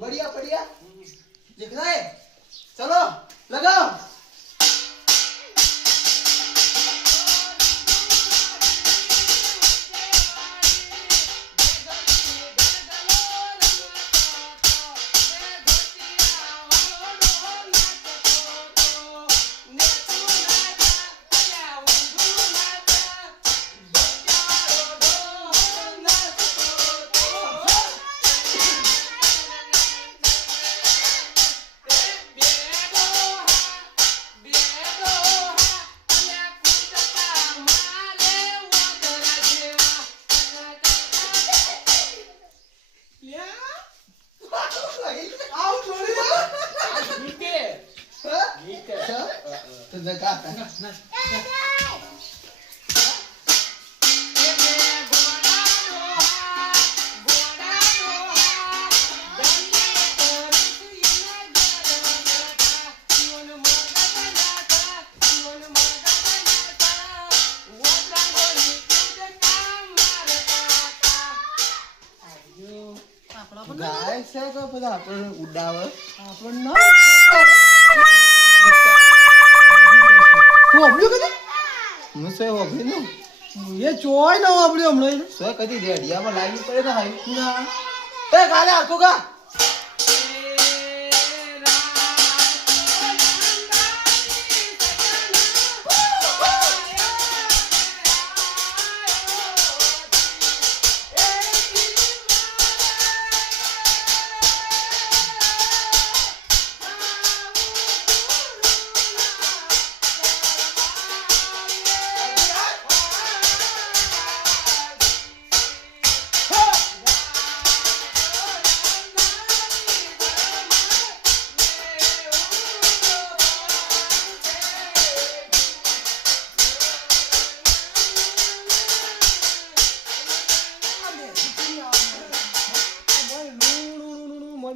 बढ़िया बढ़िया लिख रहा है। चलो लगाओ। गाय से को पता अपन उड़ावे अपन ना तो अबलियो कदी मुसे अबली नो ये चोय ना अबलियो हमले सोय कदी रेडिया में लाइन पड़े ना हाई ना ए गाले आको का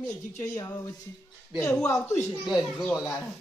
મેજિક चाहिए હવે વચ્ચે બે હું આવતું છે બે જો ગાના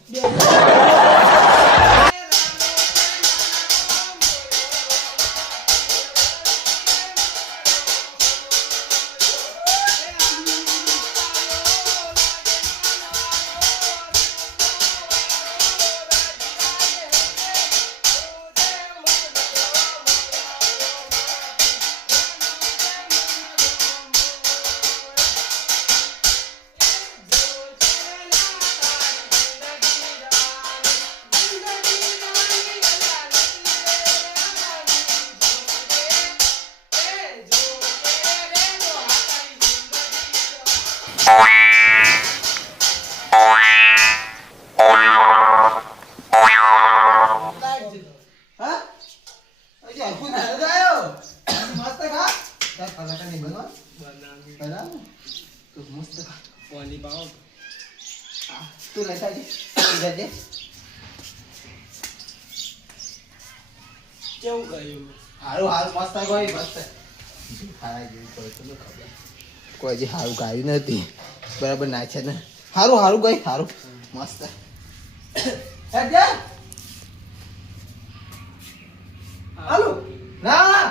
કેવું ગયું હારું હારું મસ્ત કોઈ મસ્ત ખાઈ જેવું કોઈ તો ખબર કોઈ હજી હારું ગાયું નથી બરાબર નાચે ને હારું હારું ગઈ હારું મસ્ત હાલો ના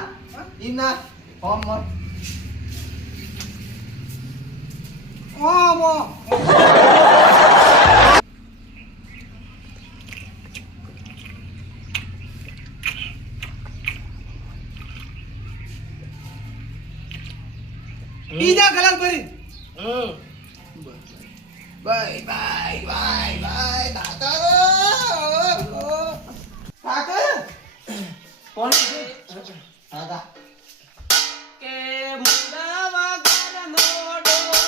ઈ ના હોમ મત બીજા કલાક ભરી બાય બાય બાય બાય કાકા કાકા કોણ છે કાકા કે મુંડા વગરનો ડોલો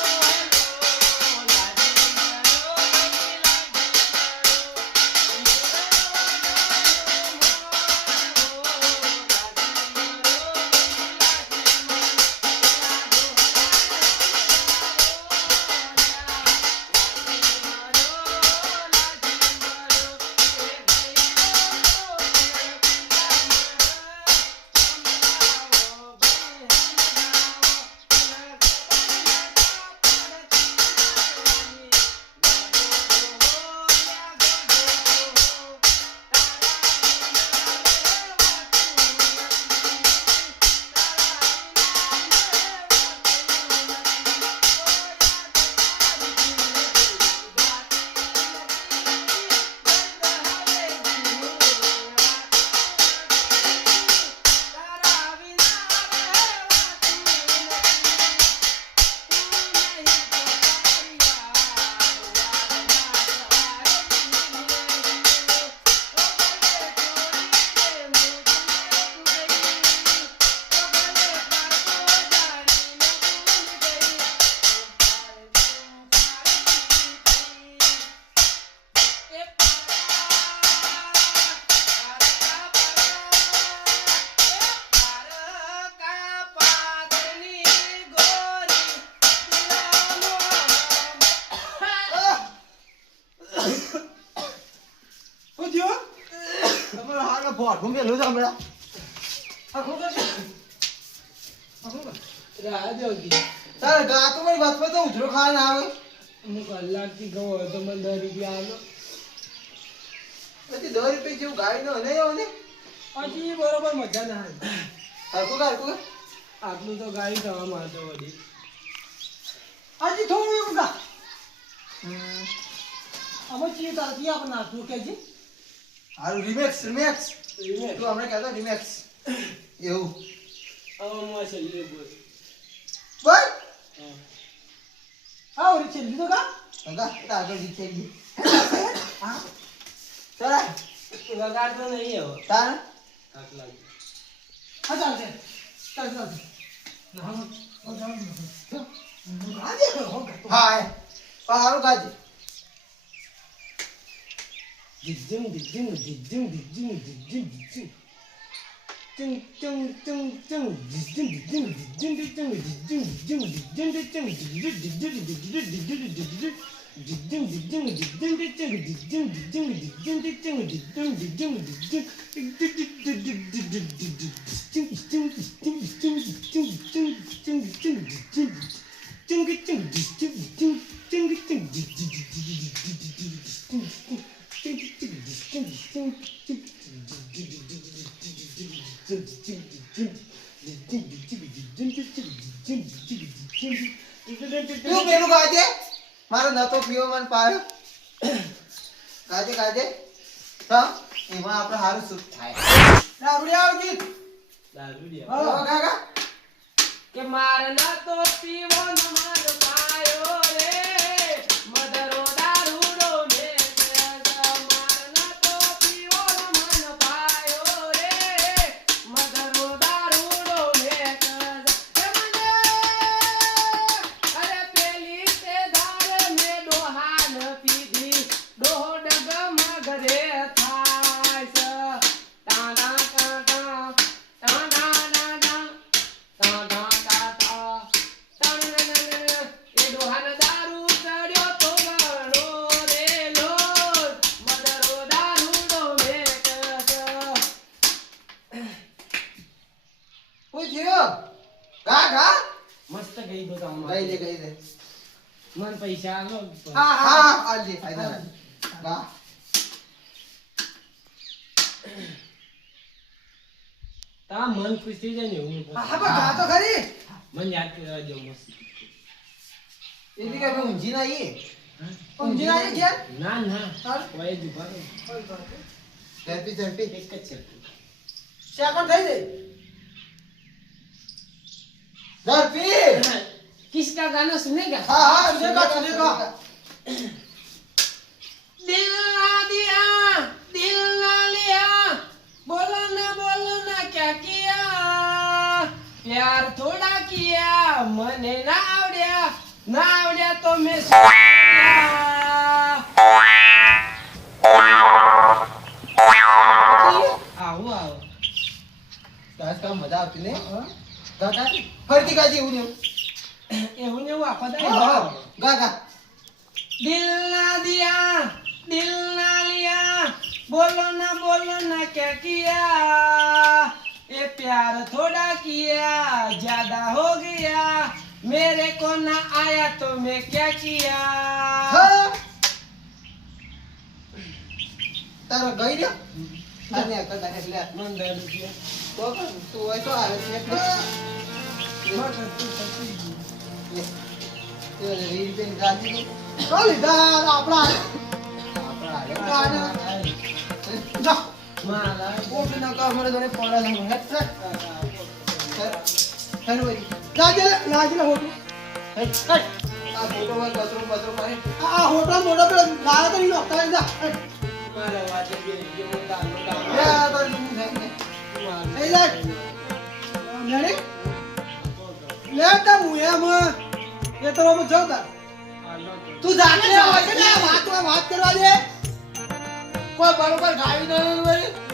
ફોટ હું પેલું સાંભળા તારે ગા તો મારી વાત પર તો ઉધરો ખાવા ના આવે હું કલાકથી કહું હવે તો મને 10 રૂપિયા આલો પછી 10 રૂપિયા જેવું ગાય નો નહીં આવે ને પછી બરોબર મજા ના આવે હરકું આટલું તો ગાડી થવા માંડતો વળી હજી થોડું એવું ગા અમે ચીજ તારથી આપણે નાખવું કે છે હારું રિમેક્સ રિમેક્સ તું હમણાં કહેતો રિમેક્સ એવું હવે છેલ્લે બોલ બોલ હા ઓરી છેલ્લી તો કા અંગા આગળ જીતે ગઈ હા ચલા વગાડતો નહીં હવે તાર આટલા હા ચાલશે ચાલ હા પારું કાજી Dijjing dijjing dijjing dijjing dijjing dijjing Jing jing jing jing dijjing dijjing dijjing dijjing dijjing dijjing dijjing dijjing dijjing dijjing dijjing dijjing તું પેલું ગાજે મારો નતો પીવો મન પાયો ગાજે ગાજે હા એમાં આપણે હારું સુખ થાય રાબડી આવજી હા કાકા કે માર ના તો પીવો ન માર પાયો રે મદરો દારૂડો ને માર ના તો પીવો ન મન પાયો રે મદરો દારૂડો ને મને અરે પેલી તે ધાર મે ડોહાન પીધી ડોહો ડગમ ઘરે થાય છે ટાડા ટાડા ટાડા ટાડા કહી દે મને પૈસા આલો હા હા આલજે ફાયદા વાહ તા મન ખુશ થઈ જાય ને એવું હા બા ગા તો ખરી મને યાદ કરવા દો મસ્ત એથી કે ઊંઘી ના આવીએ ઊંઘી ના આવી ગયા ના ના ચાલ. કોઈ જ ભરો ઝડપી ઝડપી એક જ છે સેકન્ડ થઈ ગઈ ઝડપી किसका गाना सुनेगा હા હા सुनेगा, सुनेगा. दिल ना दिया दिल ना लिया बोलो ना क्या किया प्यार थोड़ा किया મને ના આવડ્યા તો મેં આવો તાસ કામ મજા આવતી ને ગા ગા ફરતી ગાજી એવું ને એવું ને એવું આખો હા ગા ગા दिल ना दिया दिल ना लिया बोलो ना क्या किया ये प्यार थोड़ा किया ज्यादा हो गया मेरे को ना आया तो मैं क्या किया હા તારો ગઈ રહ્યો આને કરતા એટલે मन दर्द किया તો કર તું હોય તો આવે છે એટલે એ રીલ પેન ગાજી તો લીધા આપણા આપણા જા माला ઓફ ના કર મને જોડે પડે છે મને ફરવરી લાજે હોટો આ ફોટો માં કચરો બચરો પાડે આ હોટો મોટો પેલો લાયા તો નહીં ઓફતા જા माला वाजे के वो डालो યા બર નું થાય ને એ લે મેરે લે તા મુયા મ એ તો મત જાવ તા તું જાતે હોય કે વાત કરવા દે કોઈ બરોબર ગાવી ન હોય